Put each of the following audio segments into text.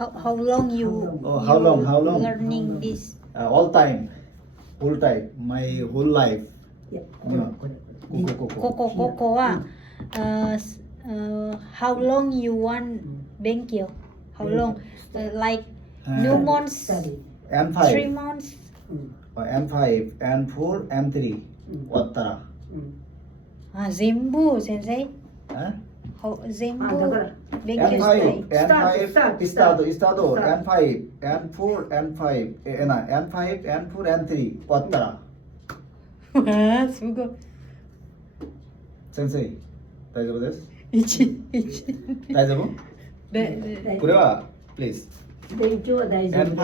how long you Oh, how long, you how long? learning this? All time, whole time, my whole life. いや、これ。ここ Koko how long you want Benkyo? How long? Like new months, 3 M5, months. M5, M4, M3 終わったら、全部先生。全部だから勉強したい。 M5, スタートスタート、M5, M4, M5, M5, M4, M3 終わったら、すごい。先生、大丈夫です一。大丈夫これは、please。勉強は大丈夫です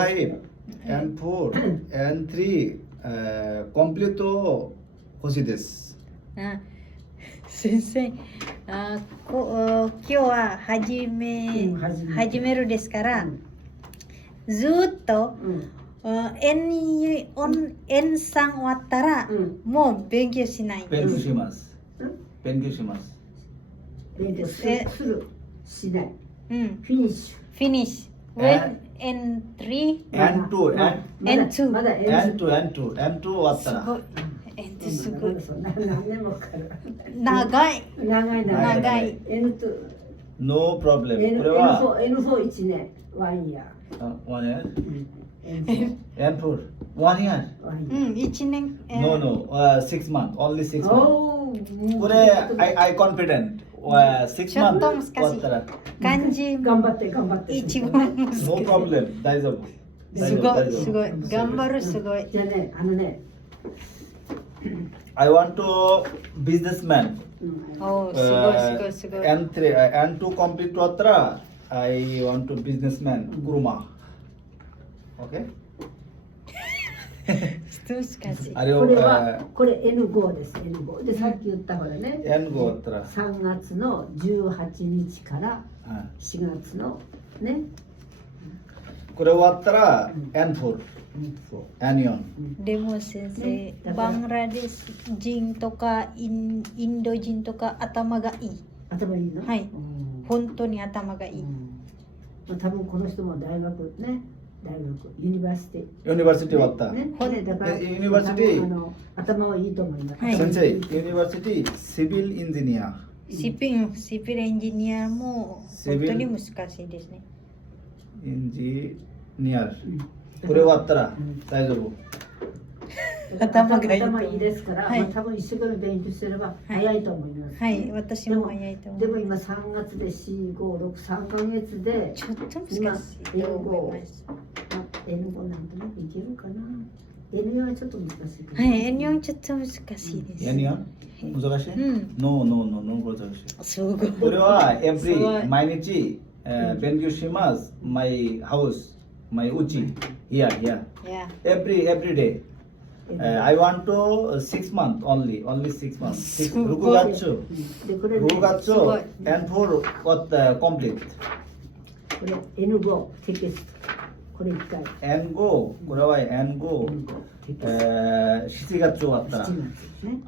N5、N4、N3、コンプリート欲しいです。先生、今日は始めるですから、ずっと、N3 終わったら、もう勉強しない。勉強します。勉強します。勉強するしないうん。フィニッシ Finish. When N3? N2、N2 まだ N2 終わったら。すごい。N2 すごい。何年もかかる長い。長い N2 No problem。これは、 N41 年1 year one year? N4、one year? うん、1年。No, no, 6 months, only 6 months。おこれ、I confident。6ちょっと months 終わったら。漢字頑張って一番難しい。 No problem。大丈夫。すごい、すごい。頑張る、すごい。じゃあねI want to businessman。おー、すごい、すごい。N2 complete 終わったら、I want to businessman。車。OK？難しい。あれを、これ N5 です N5 でさっき言ったほらね N5 終わったら、3月の18日から4月のねこれ終わったら N4、N4。でも先生ね、バングラデシュ人とかインド人とか頭がいい。頭いいのはい本当に頭がいい。多分この人も大学ね大学ユニバーシティユニバーシティ終わった。ねだからユニバーシティ頭はいいと思いますはい先生、ユニバーシティシビルエンジニア。シピルエンジニアも本当に難しいですね。エンジニア。これ終わったら大丈夫。頭がいい頭いいですから、はい多分一生懸命勉強すれば早いと思います、はい、私も早いと思う。でも今3月で4、5、6、3ヶ月でちょっと難しいと思います。N5 なんとなくいけるかな N4 はちょっと難しいかなはい、N4 ちょっと難しいです。難しいうんノー難しい。すごい。これはすごい毎日勉強します。My house, my uchi, here. Yeah. Every day. I want to 6 months only 6 months. すごい6月。でこれね6月すごい N4 what complete. これ N5 テキストこれ1回 N5 これは N5 N5 テキスト7月終わったら。 7月ね